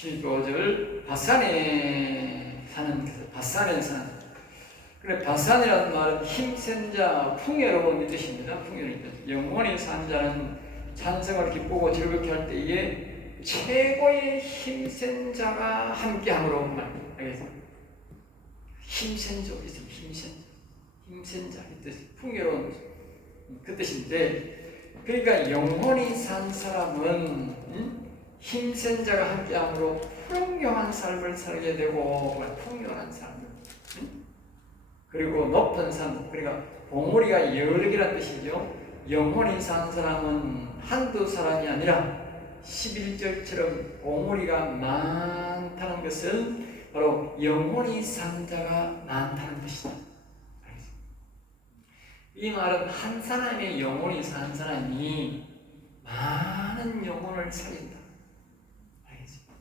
15절 바산에 사는 바산에 사는. 그래 바산이라는 말은 힘센 자, 풍요로운 뜻입니다. 풍요로운 뜻. 영원히 산 자는 찬성을 기쁘고 즐겁게 할 때에 최고의 힘센 자가 함께함으로 말이죠. 힘센 자 있습니다. 힘센 자 이 뜻, 풍요로운 그 뜻인데, 그러니까 영원히 산 사람은 힘센 자가 함께함으로 풍요한 삶을 살게 되고, 풍요한 삶을. 그리고 높은 산, 그러니까 봉우리가 여러 개란 뜻이죠. 영원히 산 사람은 한두 사람이 아니라 11절처럼 봉우리가 많다는 것은 바로 영원히 산 자가 많다는 뜻이다. 이 말은 한 사람의 영혼이 산 사람이 많은 영혼을 살린다. 알겠습니다.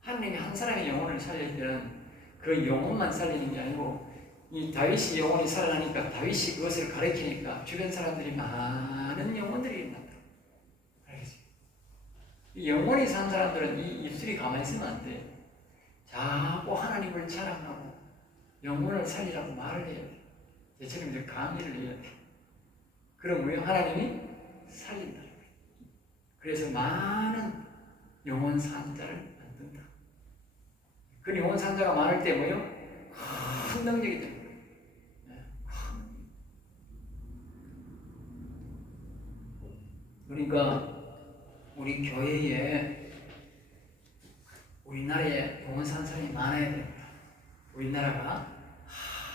하나님이 한 사람의 영혼을 살릴 때는 그 영혼만 살리는 게 아니고, 이 다윗이 영혼이 살아나니까 다윗이 그것을 가르치니까 주변 사람들이 많은 영혼들이 일어난다. 알겠습니다. 이 영혼이 산 사람들은 이 입술이 가만히 있으면 안 돼. 자꾸 하나님을 자랑하고 영혼을 살리라고 말을 해야 돼. 예처럼 이제 강의를 해야 돼. 그러면 하나님이 살린다. 그래서 많은 영혼 산자를 만든다. 그 영혼 산자가 많을 때 뭐요? 큰 능력이 됩니다. 그러니까 우리 교회에, 우리나라에 영혼 산 사람이 많아야 됩니다. 우리나라가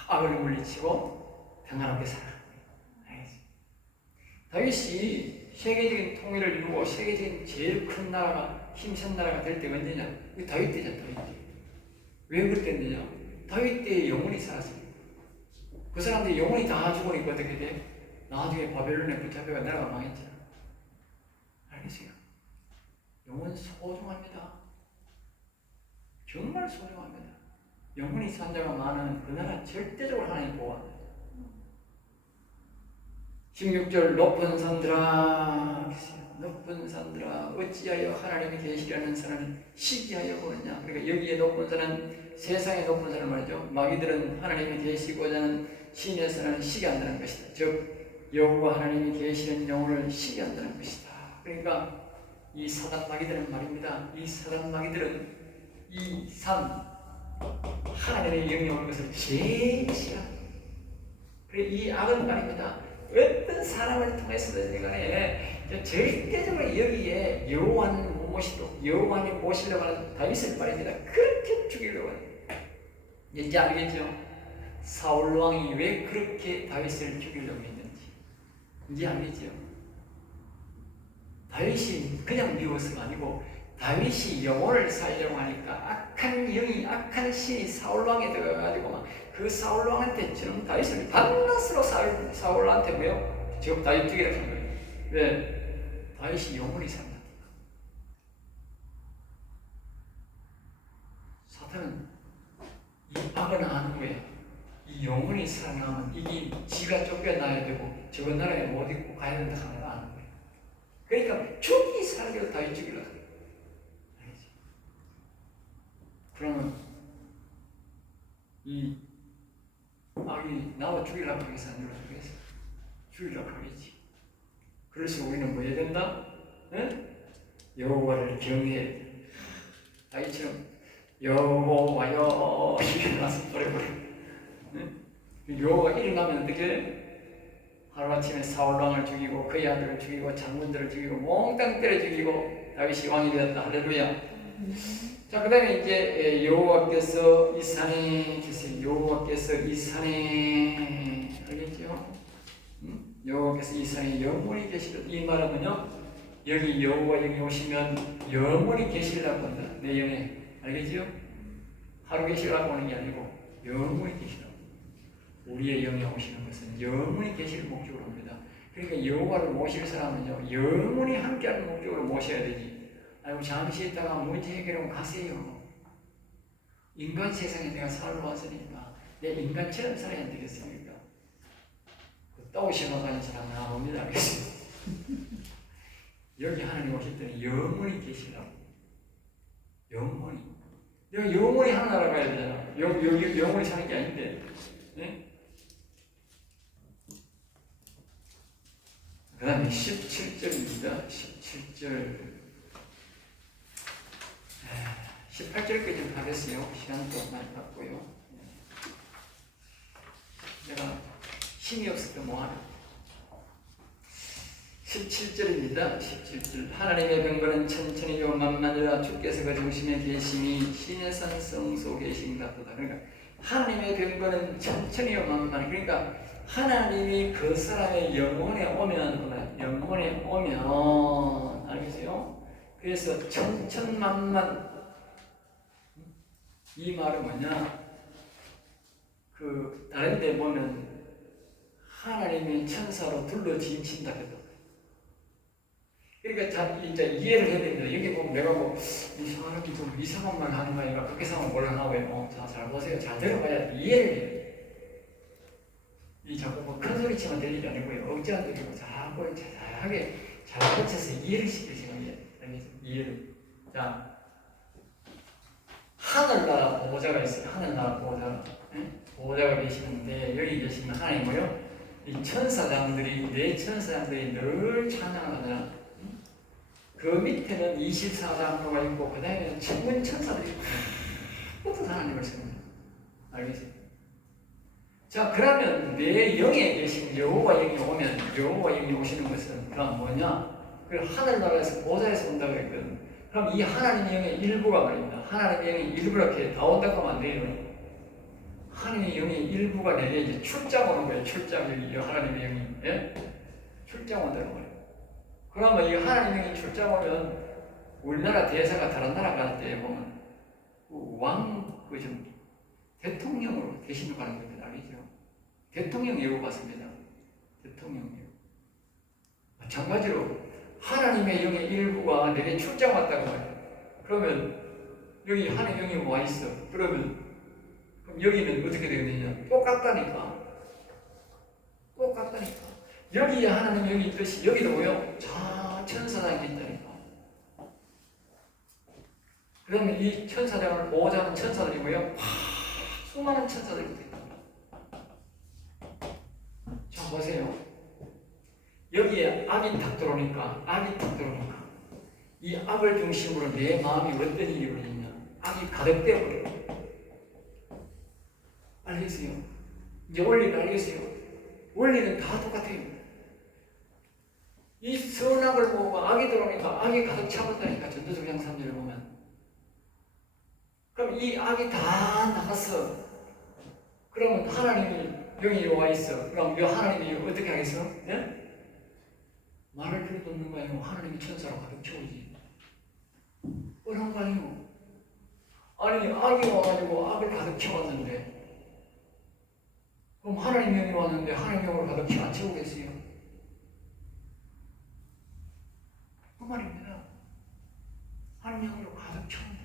악을 물리치고 평안하게 살아가는 거예요. 다윗이 세계적인 통일을 이루고 세계적인 제일 큰 나라가, 힘센 나라가 될 때가 언제냐? 다윗 때잖아. 다윗 때. 왜 그랬겠느냐? 다윗 때에 영혼이 살았어요. 그 사람들이 영혼이 다 죽으니까 어떻게 돼? 나중에 바벨론에 붙잡혀가 나라가 망했잖아. 알겠어요? 영혼 소중합니다. 정말 소중합니다. 영혼이 산 자가 많은 그 나라 절대적으로 하나님 보호합니다. 16절 높은 산들아, 높은 산들아 어찌하여 하나님이 계시려는 사람이 시기하여 보느냐. 그러니까 여기에 높은 산은 세상의 높은 산을 말이죠. 마귀들은 하나님이 계시고자 하는 신에서는 시기한다는 것이다. 즉 여호와 하나님이 계시는 영혼을 시기한다는 것이다. 그러니까 이 사단 마귀들은 말입니다. 이 사단 마귀들은 이 산 하나님의 영이 오는 것을 제일 싫어합니다. 그래 이 악은 말입니다. 어떤 사람을 통해서든 간에 절대적으로 여기에 여호와는 못 모시도록, 여호와님 모시려고 하는 다윗을 말입니다. 그렇게 죽이려고 해요. 이제 알겠죠? 사울 왕이 왜 그렇게 다윗을 죽이려고 했는지 이제 알겠죠? 다윗이 그냥 미워서가 아니고 다윗이 영혼을 살려고 하니까 악한 영이, 악한 신이 사울 왕에 들어가가지고 막 그 사울 왕한테 지금 다윗을 반드스로 사울 왕한테 뭐요? 지금 다윗 죽이라고 한 거예요. 왜? 다윗이 영혼이 산다. 사탄은 이 악을 아는 거예요. 이 영혼이 살아나면 이게 지가 쫓겨나야 되고 저거 나라에 못 있고 가야 된다 하는 걸 아는 거예요. 그러니까 죽이 살기로 다윗 죽이려고 해요. 그러면 이 악이 나와 죽이려고 하겠어? 안 죽이려고 하겠어? 죽이려고 하겠지. 그래서 우리는 뭐 해야 된다? 여호와를 경외해야 돼. 다윗처럼 여호와여 일어나서 노래 부르. 여호와가 일어나면 어떻게? 하루아침에 사울왕을 죽이고 그의 아들을 죽이고 장군들을 죽이고 몽땅 때려 죽이고 다윗이 왕이 되었다. 할렐루야. 자, 그 다음에 이제 여호와께서 이 산에 계세요. 여호와께서 이 산에, 알겠죠? 여호와께서 이 산에 영원히 계시다. 이 말하면요, 여기 여호와 영이 오시면 영원히 계시려고 한다. 내 영에, 알겠죠? 하루 계시려고 하는 게 아니고 영원히 계시라고. 우리의 영에 오시는 것은 영원히 계실 목적으로 합니다. 그러니까 여호와를 모실 사람은요, 영원히 함께하는 목적으로 모셔야 되지. 아이고 잠시 있다가 문제 해결하고 가세요. 인간 세상에 내가 살러 왔으니까 내 인간처럼 살아야 되겠습니까? 또 신호가는 사람 나옵니다. 알겠습니다. 여기 하나님 오실 때는 영원히 계시라고. 영원히. 내가 영원히 하나나라 가야 되잖아. 여기 영원히 사는 게 아닌데. 네? 그 다음에 17절입니다. 17절. 18절까지 하겠어요. 시간도 많이 받고요. 내가 힘이 없을 때 뭐하나. 17절입니다. 17절. 하나님의 병거는 천천히요 만만하라. 주께서 그 중심에 계심이 신의 산 성소 계신 같도다. 그러니까 하나님의 병거는 천천히요 만만. 그러니까 하나님이 그 사람의 영혼에 오면 알겠어요? 그래서 천천만만. 이 말은 뭐냐? 그 다른 데 보면 하나님이 천사로 둘러진친다 그랬다. 그러니까 이제 이해를 해야 됩니다. 여기 보면 내가 이 사람이 좀 이상한 말 하는 거니까 그렇게 생각하면 곤란하고요. 자, 잘 보세요. 잘 들어봐야 이해를 해요. 이 자꾸 큰 소리 치면 될 일이 아니고요. 억지 안 들리고 자꾸 잘하게 잘 가르쳐서 이해를 시키시면 이해를. 자, 하늘나라 보호자가 있어요. 하늘나라 보호자가. 보호자가 계시는데 여기 계시는 하나님이요. 이 천사장들이 내 천사장들이 늘 찬양을 하잖아. 그 밑에는 24장로가 있고 그 다음에는 천군 천사들이 있고 어떤 하나님을 씁니다. 알겠어요? 자, 그러면 내 영에 계신 여호와 영이 오면 여호와 영이 오시는 것은 그럼 뭐냐? 그 하늘나라에서 보좌에서 온다고 그랬거든. 그럼 이 하나님의 영의 일부가 말입니다. 하나님의 영의 일부가 이렇게 다 온다고 하면 안 돼요. 하나님의 영의 일부가 내게 이제 출장 오는 거예요. 출장, 여기 하나님의 영이. 예? 출장 온다는 거예요. 그러면 이 하나님의 영이 출장 오면 우리나라 대사가 다른 나라 갈 때 보면 좀 대통령으로 대신을 가는 겁니다. 알겠죠? 대통령 예우 받습니다. 대통령 예우. 마찬가지로 하나님의 영의 일부가 내게 출장 왔다고 해요. 그러면 여기 하나님의 영이 와 있어. 그럼 여기는 어떻게 되느냐? 똑같다니까. 여기에 하나님의 영이 있듯이 여기도 뭐요? 천사장이 있다니까. 그러면 이 천사장을 보호자는 천사들이 뭐요? 수많은 천사들이 있다. 자, 보세요. 여기에 악이 탁 들어오니까 이 악을 중심으로 내 마음이 어떤 일이 벌어지냐? 악이 가득되어 버려요. 알겠어요? 이제 원리를 알겠어요? 원리는 다 똑같아요. 이 선악을 보고 악이 들어오니까 악이 가득 차버다니까. 전도서장 3절을 보면. 그럼 이 악이 다 나갔어. 그러면 하나님이 영이 와 있어. 그럼 이 하나님이 어떻게 하겠어? 예? 말을 필요도 없는 거 아니고 하나님이 천사로 가득 채우지. 뻔한 거 아니고. 아니, 악이 와가지고 악을 가득 채웠는데 그럼 하나님 영이 왔는데 하나님 영으로 가득 채우겠어요? 그 말입니다. 하나님 영으로 가득 채운대.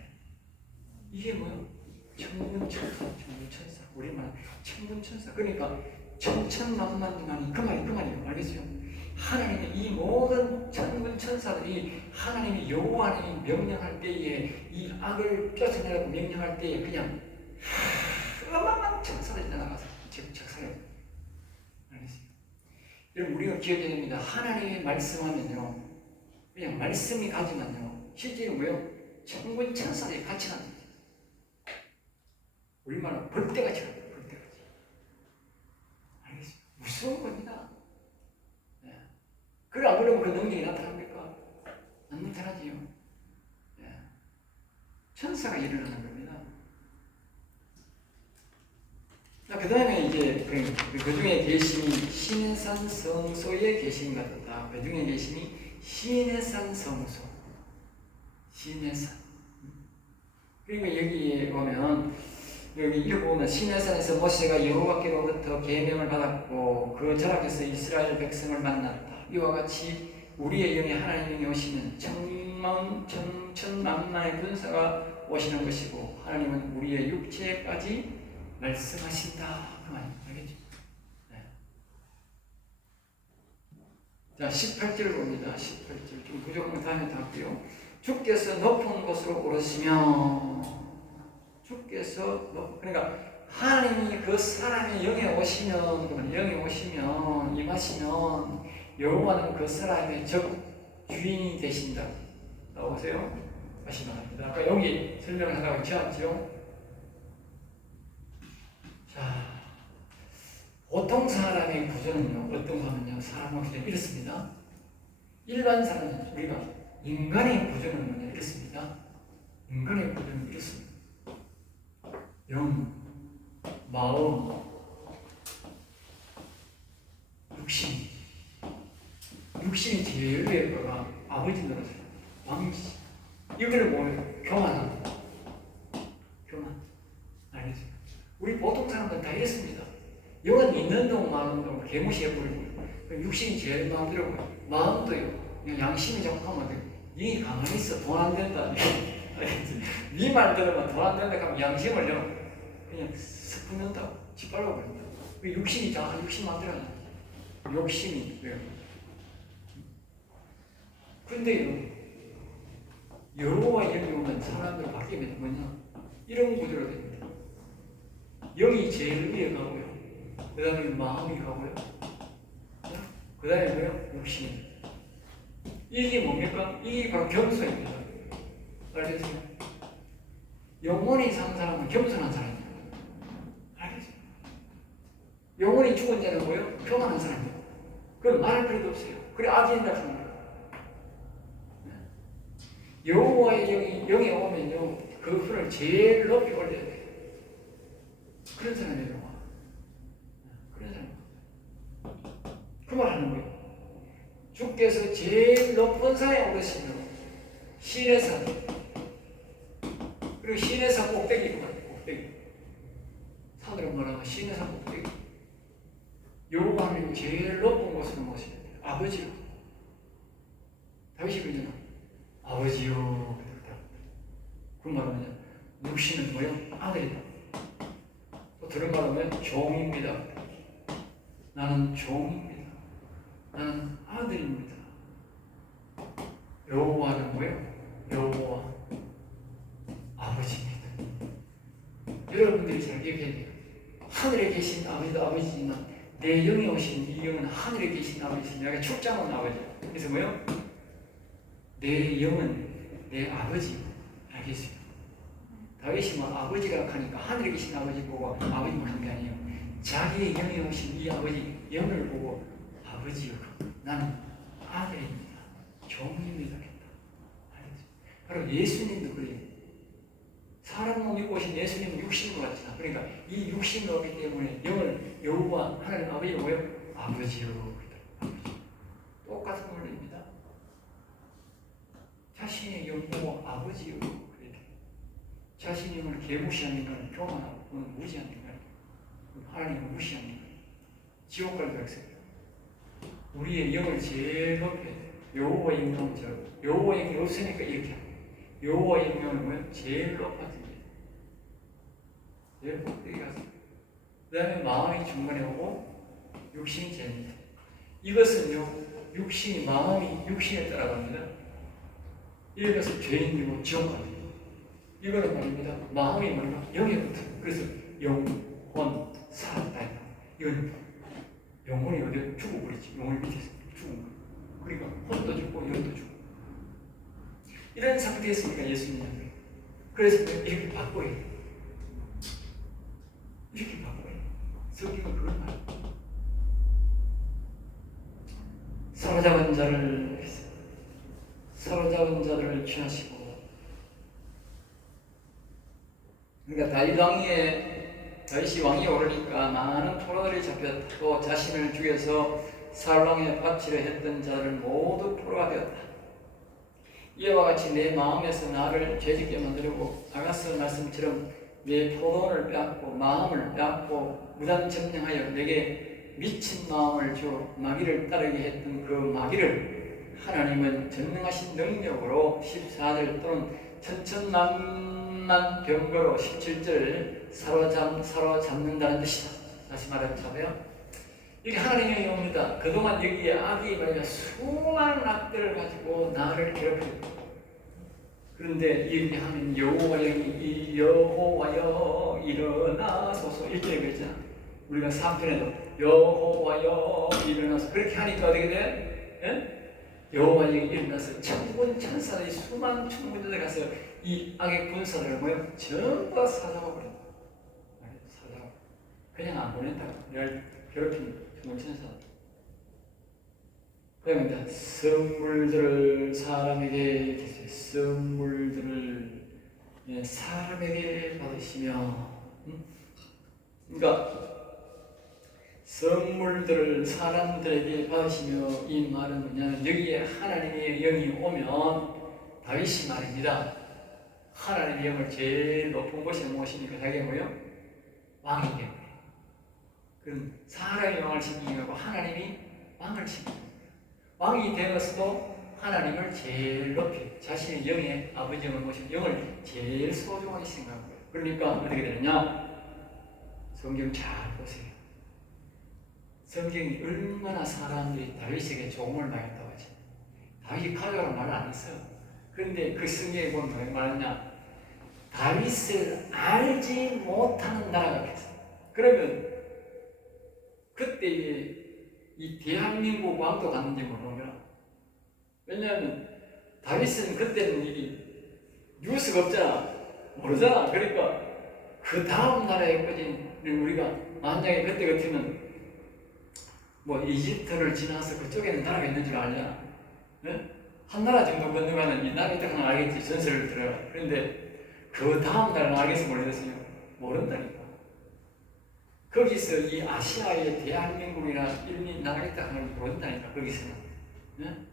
이게 뭐요? 천군천사. 우리말 천군천사. 그러니까 천천만만만이 그 말이에요. 알겠죠? 하나님의 이 모든 천군천사들이 하나님이 여호와 하나님이 명령할 때에 이 악을 쫓아내라고 명령할 때에 그냥 어마어마한 천사들이 나가서 작사해요. 알겠어요? 여러분 우리가 기억해야 됩니다. 하나님이 말씀하면요, 그냥 말씀이 가지만요, 실제로 뭐요? 천군천사들이 같이 합니다. 우리말로 벌떼같이 합니다. 벌떼같이. 알겠어요? 무서운 겁니다. 네. 그래 안 그러면 그 능력이 나타납니까? 안 나타나지요. 네. 천사가 일어나는 겁니다. 그 다음에 이제 그 중에 계심이 신의 산 성소에 계신 같다. 그 중에 계심이 신의 산 성소. 신의 산. 그리고 여기에 보면 여기 읽어보면 신의 산에서 모세가 여호와께로부터 계명을 받았고 그 전앞에서 이스라엘 백성을 만났다. 이와 같이 우리의 영에 하나님의 영이 오시면 천만만의 군사가 오시는 것이고 하나님은 우리의 육체까지 말씀하신다. 그 말이에요. 알겠죠? 네. 자, 18절 봅니다. 18절. 좀 부족한 거 다음에 다 할게요. 주께서 높은 곳으로 오르시면 그러니까 하나님이 그 사람의 영에 오시면 임하시면 여호와는 그 사람의 주인이 되신다. 나오세요? 다시 말합니다. 아까 여기 설명을 하다가 지었죠. 자, 보통 사람의 구조는요, 어떤가 하면요, 사람은 그냥 이렇습니다. 일반 사람은 우리가 인간의 구조는 이렇습니다. 인간의 구조는 이렇습니다. 영, 마음, 육신이 제일 위에 거가 아버지 노릇을 왕지. 이걸 교만합니다. 교만. 알겠죠? 우리 보통 사람들은 다 이랬습니다. 영은 있는 동안 마는 동안 개무시해버리고, 육신이 제일 마음대로 보여. 마음도요, 그냥 양심이 정확하면 돼. 이 가만히 있어. 돈 안 된다. 네 말 들으면 돈 안 된다 하면 양심을요, 그냥 습붙는다고 짓밟아 버린다. 육신이 육신 마음대로 하냐. 욕심이 왜요? 근데요, 여호와 영이 오면 사람들 바뀌면 뭐냐? 이런 구조로 됩니다. 영이 제일 위에 가고요. 그 다음에 마음이 가고요. 그 다음에 뭐요? 육신. 이게 뭡니까? 이게 바로 겸손입니다. 알겠어요? 영원히 사는 사람은 겸손한 사람이에요. 알겠어요? 영원히 죽은 자는 뭐예요? 교만한 사람이에요. 그건 말할 필요도 없어요. 그래, 악인다 합니다. 여호와의 영이 오면요, 그 분을 제일 높이 올려야 돼요. 그런 사람이에요. 그런 사람. 그 말 하는 거예요. 주께서 제일 높은 산에 오르시며 신의 산, 그리고 신의 산 꼭대기구만. 꼭대기. 산으로 말하면 신의 산 꼭대기. 여호와 하나님 제일 높은 곳으로 모시는 거예요. 아버지로. 다윗이 그러잖아. 아버지요. 그 말하면 육신은 뭐요? 아들이다. 또 들은 말하면 종입니다. 나는 종입니다. 나는 아들입니다. 여호와는 뭐예요? 여호와 아버지입니다. 여러분들이 잘 기억해야 돼요. 하늘에 계신 아버지지만 내 영에 오신 이 영은 하늘에 계신 아버지입니다. 내가 축장한 아버지. 그래서 뭐예요? 내 영은 내 아버지. 알겠어요? 다윗이 뭐 아버지라고 하니까 하늘에 계신 아버지 보고 아버지만 한 게 아니에요. 자기의 영에 오신 이 아버지 영을 보고 아버지요, 나는 아들입니다. 종입니다. 알겠어요? 바로 예수님도 그래요. 사람 몸 입고 오신 예수님은 육신으로 왔잖아. 그러니까 이 육신으로 왔기 때문에 영을 여호와 하나님 아버지로 뭐예요? 아버지요. 똑같은 원리입니다. 자신의 영 보고 아버지요. 자신의 영을 개무시하는 건 교만하고 무지하는 건 하나님을 무시하는 건 지옥 갈 수가 있어요. 우리의 영을 제일 높여야 돼요. 여호와 영은 여호와 영이 없으니까 이렇게 하고, 여호와 영은 뭐예요? 제일 높아지게. 제일 꼭대기 가서. 그 다음에 마음이 중간에 오고 육신이 제일 밑에. 이것은요, 육신이 마음이 육신에 따라갑니다. 이것은 죄인이고 지옥 갑니다. 이거는 말입니다. 마음이 뭐냐? 영에부터. 그래서 영혼, 살았다. 이건 영혼이 어디 죽어버리지. 영혼이 밑에서 죽은 거. 그러니까 혼도 죽고 영도 죽고. 이런 상태였으니까 예수님은. 그래서 이렇게 바꿔야 돼. 이렇게 바꿔야 돼. 성경은 그걸 말해요. 사로잡은 자를 취하시고. 그러니까 다윗이 왕이 오르니까 많은 포로들이 잡혔고 자신을 죽여서 사울왕에 바치려 했던 자를 모두 포로가 되었다. 이와 같이 내 마음에서 나를 죄짓게 만들고 아가스 말씀처럼 내 포도원을 빼앗고 마음을 빼앗고 무단 점령하여 내게 미친 마음을 줘 마귀를 따르게 했던 그 마귀를 하나님은 전능하신 능력으로 14절 또는 천천만만 병거로 17절 사로잡는다는 뜻이다. 다시 말해보자면 이게 하나님의 영입니다. 그동안 여기에 악이 말이야 수많은 악들을 가지고 나를 괴롭히고 그런데 이렇게 하면 여호와여 일어나소서 이렇게 되겠잖아. 우리가 3편에도 여호와여 일어나서 그렇게 하니까 어떻게 돼? 예? 여호와여 일어나서 천군 천사들이 수만 천군들이 가서 이 악의 군사들을 모여 전부 다 사자가 버려. 사자가 그냥 안 보낸다고. 내가 괴롭힌 천군 천사. 그러니까 선물들을 사람에게 주세요. 선물들을 사람에게 받으시며, 그러니까 선물들을 사람들에게 받으시며 이 말은 뭐냐면 여기에 하나님의 영이 오면 다윗이 말입니다. 하나님의 영을 제일 높은 곳에 모시니까 자기가 뭐요? 왕이 되는 거예요. 그럼 사람이 왕을 시키는 거고 하나님이 왕을 시키는 거예요. 왕이 되어서도 하나님을 제일 높이 자신의 영의 아버지 영을 모시고 영을 제일 소중하게 생각하는 거예요. 그러니까 어떻게 되느냐? 성경 잘 보세요. 성경이 얼마나 사람들이 다윗에게 조언을 많이 했다고 하지. 다윗이 가져가라고 말을 안 했어요. 그런데 그 성경에 보면 왜 말하냐? 다윗을 알지 못하는 나라가 있어요. 그러면 그때 이 대한민국 왕도 갔는지 모르는 거야. 왜냐하면 다윗은 그때는 이 뉴스가 없잖아. 모르잖아. 그러니까 그 다음 나라에 꺼진 우리가 만약에 그때 같으면 뭐 이집트를 지나서 그쪽에는 나라가 있는 줄 알잖아. 네? 한 나라 정도 건너가면 이 나라에 딱 하나 알겠지. 전설을 들어라. 그런데 그 다음 나라는 알겠어 모르겠어요. 모른다니까. 거기서 이 아시아의 대한민국이나 일미 나라가 있다 하는 걸 모른다니까. 거기서는. 네?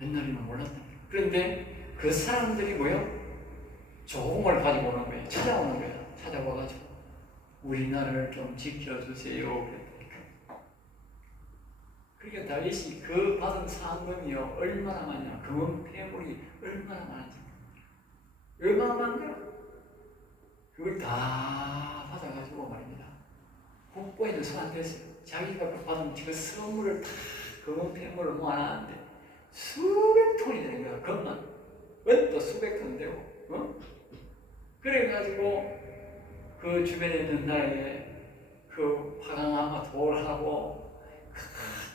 옛날에는 몰랐다니까. 그런데 그 사람들이 뭐요? 조공을 가지고 오는 거예요. 찾아오는 거예요. 찾아와가지고 우리나라를 좀 지켜주세요. 그러니까 다윗이 그 받은 상금이요 얼마나 많냐? 금은 폐물이 얼마나 많은지 얼마나 많냐? 그걸 다 받아가지고 말입니다. 국보에도 손 안 댔어요. 자기가 받은 그 선물을 다 금은 폐물을 모아놨는데 수백 톤이 되는 거야. 금만 은도 수백 톤 되고, 그래가지고 그 주변에 있는 나라에 그 화강암마 돌하고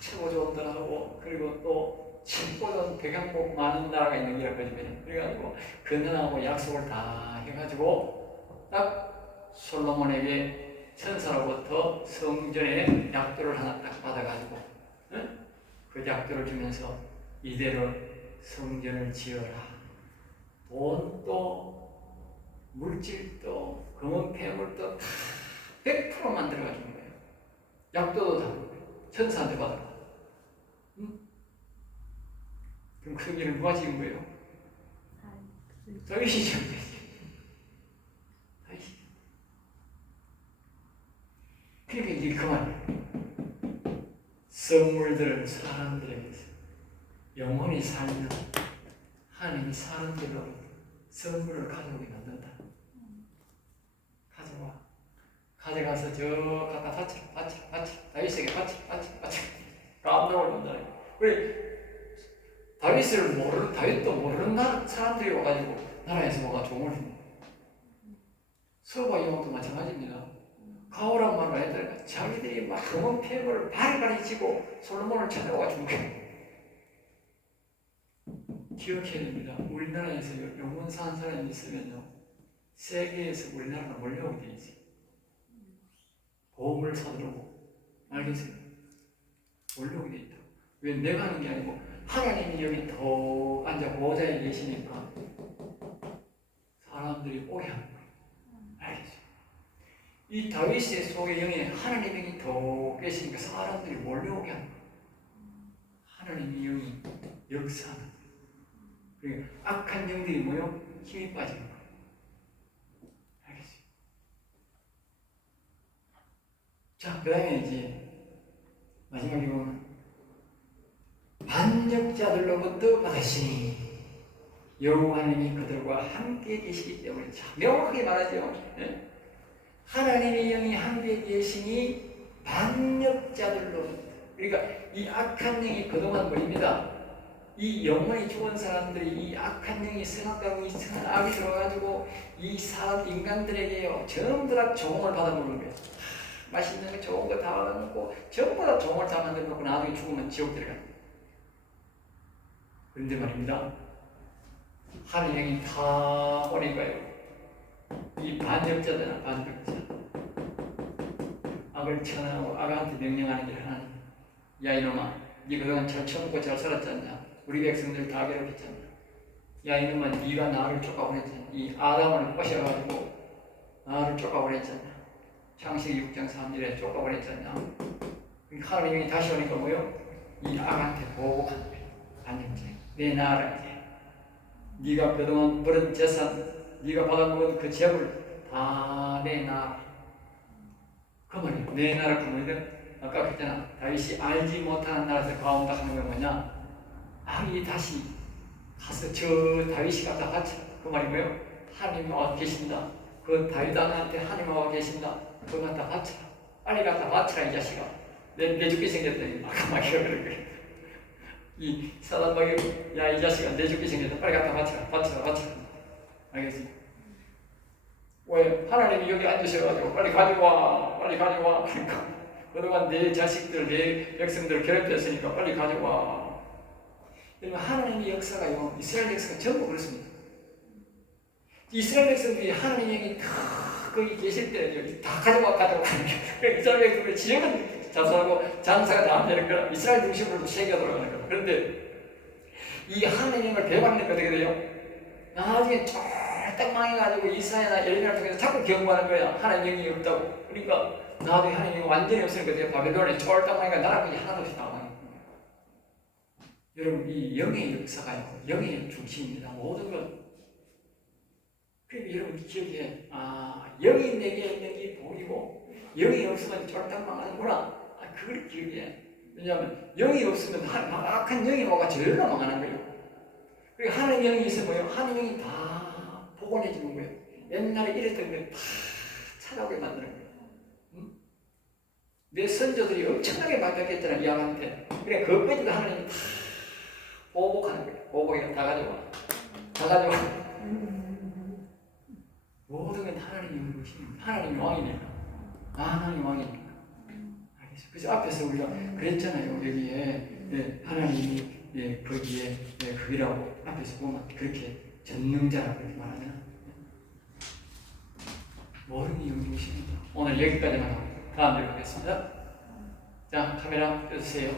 최고 좋은 나라하고 그리고 또 최고 좋은 백양목 많은 나라가 있는 게라 그 주변에. 그래가지고 그 나라하고 약속을 다 해가지고 딱 솔로몬에게 천사로부터 성전에 약도를 하나 딱 받아가지고 그 약도를 주면서 이대로 성전을 지어라. 돈도 물질도 금은 폐물도 다 100% 만들어가 주는 거예요. 약도도 다 천사한테 받아라. 그럼 그 일을 누가 지은 거예요? 다윗이 지은 거예요. 그러니까 이게 그 말이에요. 선물들을 사람들에게서 영원히 살면 하나님이 사람들로 선물을 가져오게 만든다. 가져와. 가져가서 저 갖다 바치라. 다윗에게 바치라. 깜짝 놀란다. 그래 다윗도 모르는 사람들이 와가지고 나라에서 와가 종을 줍니다. 서바 이왕도 마찬가지입니다. 가오란 말을 했다니까 자기들이 막 금은 폐물을 바리바리 지고 솔로몬을 찾아와 준 거예요. 기억해야 됩니다. 우리나라에서 영문 사는 사람이 있으면요, 세계에서 우리나라가 몰려오게 돼 있어요. 보험을 사들고, 알겠어요? 몰려오게 돼 있다. 왜 내가 하는 게 아니고, 하나님이 여기 더 앉아 보좌에 계시니까, 사람들이 오게 하는 거예요. 알겠어요? 이 다윗의 속에 영에 하나님의 영이 더 계시니까 사람들이 몰려오게 하는 거예요. 하나님의 영이 역사하는 거예요. 그러니까 악한 영들이 뭐요? 힘이 빠지는 거예요. 알겠어요? 자, 그 다음에 이제 마지막에 보면 반역자들로부터 받으시니 여호와님이 그들과 함께 계시기 때문에 자, 명확하게 말하죠. 네? 하나님의 영이 함께 계시니 반역자들로부터, 그러니까 이 악한 영이 그동안 뭐입니다? 이 영혼이 죽은 사람들이 이 악한 영이 생각하고 이 선한 악이 들어가지고 이 사람 인간들에게요 전부 다 종을 받아먹는 거예요. 맛있는 거 좋은 거 다 받아먹고 전부 다 종을 다 만들어놓고 나중에 죽으면 지옥 들어가요. 그런데 말입니다. 하늘 영이 다 오니까요. 이 반역자잖아, 반역자. 악을 천하고 악한테 명령하는 게 하나님. 야 이놈아, 네 그동안 잘 처먹고 잘 살았지 않냐? 우리 백성들 다 괴롭혔잖아. 야 이놈아, 네가 나를 쫓아보냈잖아. 이 아담을 꼬셔가지고 나를 쫓아보냈잖아. 창세기 6장 3절에 쫓아보냈잖아. 하나님이 다시 오니까 뭐요? 이 악한테 보복하는 거예요. 반역자. 내 나라에 네가 그동안 벌은 재산, 네가 받아먹은 그 재물 다 내 나라. 그 말이에요. 내 나라 그 뭐냐? 아까 그랬잖아. 다윗이 알지 못하는 나라에서 가온다 하는 건 뭐냐? 악이 다시 가서 저 다윗이 갖다 바쳐. 그 말이 뭐예요? 하나님 와 계신다. 그 다윗 아들한테 하나님 와 계신다. 그거 갖다 바쳐라. 빨리 갖다 바쳐라 이 자식아. 내 죽게 생겼더니 막하게 그런 거예요. 이 사단마귀 야 이 자식아 내 죽게 생겼다. 빨리 갖다 바쳐라. 알겠지? 왜? 하나님이 여기 앉으셔가지고 빨리 가져와. 그러니까 그동안 내 자식들, 내 백성들을 괴롭혔으니까 빨리 가져와. 여러분 하나님의 역사가요, 이스라엘 역사가 전부 그렇습니다. 이스라엘 백성들이 하나님의 영이 다 거기 계실 때는요, 다 가져와. 그러니까 이스라엘 백성들이 지역은 자수하고 장사가 다 안 되는 거라 이스라엘 중심으로 세계가 돌아가는 거라. 그런데 이 하나님의 영을 배반하니까 어떻게 돼요? 나중에 쫄딱 망해가지고 이사야나 예레미야를 통해서 자꾸 경고하는 거야. 하나님의 영이 없다고. 그러니까 나중에 하나님의 영이 완전히 없으니까 내가 바벨론에 쫄딱 망해가 나라 그냥 하나도 없이 나와. 여러분 이 영의 역사가요, 영의 중심입니다. 모든 것. 그러니까 여러분 기억해. 영이 내게 있는 게 보이고 영이 없으면 쫄딱 망하는구나. 그걸 기억해. 왜냐하면 영이 없으면 악한 영이 뭐가 절로 망하는 거예요. 그리고 하나님의 영이 있으면 하나님의 영이 다 복원해주는 거예요. 옛날에 이랬던 걸 다 찾아오게 만드는 거예요. 내 선조들이 엄청나게 바뀌었잖아, 이아한테. 그래, 그것까지도 하나님이 다 보복하는 거예요. 보복이가 다 가져와. 모든 건 하나님의 것입니다. 하나님의 왕이니까. 하나님 왕이니까. 알겠어요. 그래서 앞에서 우리가 그랬잖아요. 여기에 하나님이 거기에 거기라고 앞에서 보면 그렇게 전능자라고 그렇게 말하잖아. 모든 게 영이십니다. 오늘 여기까지만 하고 다음 주에 뵙겠습니다. 자, 카메라 펴주세요.